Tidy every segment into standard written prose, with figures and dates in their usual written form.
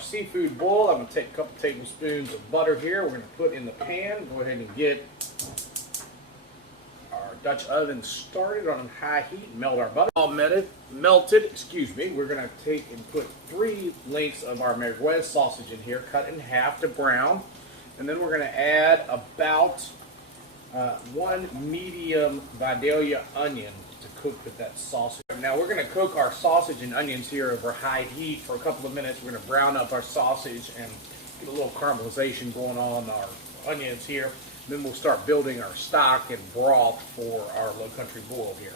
Seafood boil. I'm going to take a couple tablespoons of butter here. We're going to put in the pan. Go ahead and get our Dutch oven started on high heat. Melt our butter. All melted. Excuse me. We're going to take and put 3 links of our merguez sausage in here, cut in half to brown, and then we're going to add about 1 medium Vidalia onion to cook with that sausage. Now we're going to cook our sausage and onions here over high heat for a couple of minutes. We're going to brown up our sausage and get a little caramelization going on our onions here. Then we'll start building our stock and broth for our Low Country boil here.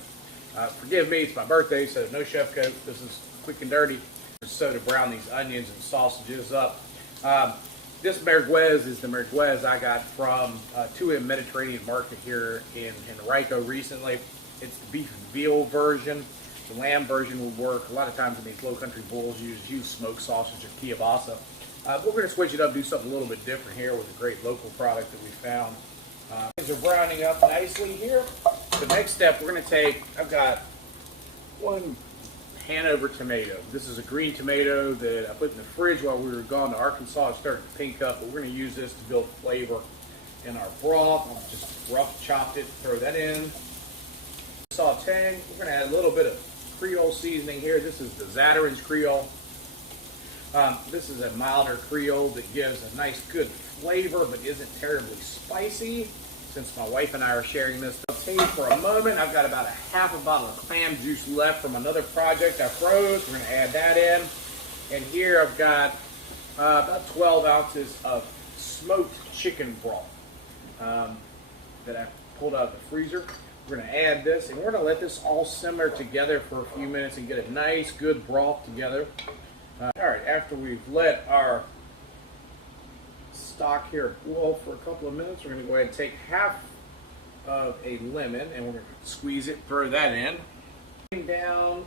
Forgive me, it's my birthday, so no chef coat. This is quick and dirty. So to brown these onions and sausages up. This merguez is the merguez I got from 2M Mediterranean Market here in Henrico recently. It's the beef and veal version. The lamb version will work. A lot of times in these Low Country boils, you use smoked sausage or kielbasa. We're going to switch it up, do something a little bit different here with a great local product that we found. Things are browning up nicely here. The next step we're going to take, I've got 1 Hanover tomato. This is a green tomato that I put in the fridge while we were gone to Arkansas. It started to pink up, but we're going to use this to build flavor in our broth. I'll just rough chopped it, throw that in. Sauteing, we're going to add a little bit of Creole seasoning here. This is the Zatarain's Creole. This is a milder Creole that gives a nice good flavor but isn't terribly spicy. Since my wife and I are sharing this, saute for a moment. I've got about a half a bottle of clam juice left from another project I froze. We're going to add that in. And here I've got about 12 ounces of smoked chicken broth that I pulled out of the freezer. We're going to add this, and we're going to let this all simmer together for a few minutes and get a nice, good broth together. All right, after we've let our stock here boil for a couple of minutes, we're going to go ahead and take half of a lemon, and we're going to squeeze it, throw that in. Down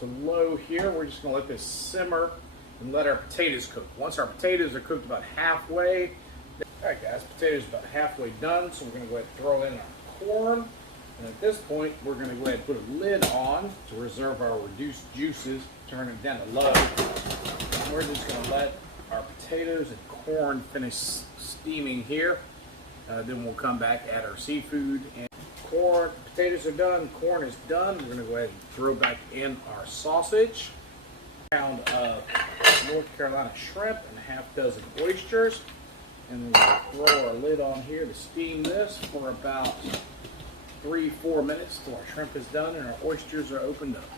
to low here, we're just going to let this simmer and let our potatoes cook. Once our potatoes are cooked about halfway, all right guys, potatoes about halfway done, so we're going to go ahead and throw in our corn, and at this point we're going to go ahead and put a lid on to reserve our reduced juices, turn it down to low, and we're just going to let our potatoes and corn finish steaming here. Then we'll come back, add our seafood, and potatoes are done, corn is done. We're going to go ahead and throw back in our sausage, a pound of North Carolina shrimp, and a half dozen oysters. And then we'll throw our lid on here to steam this for about 3-4 minutes till our shrimp is done and our oysters are opened up.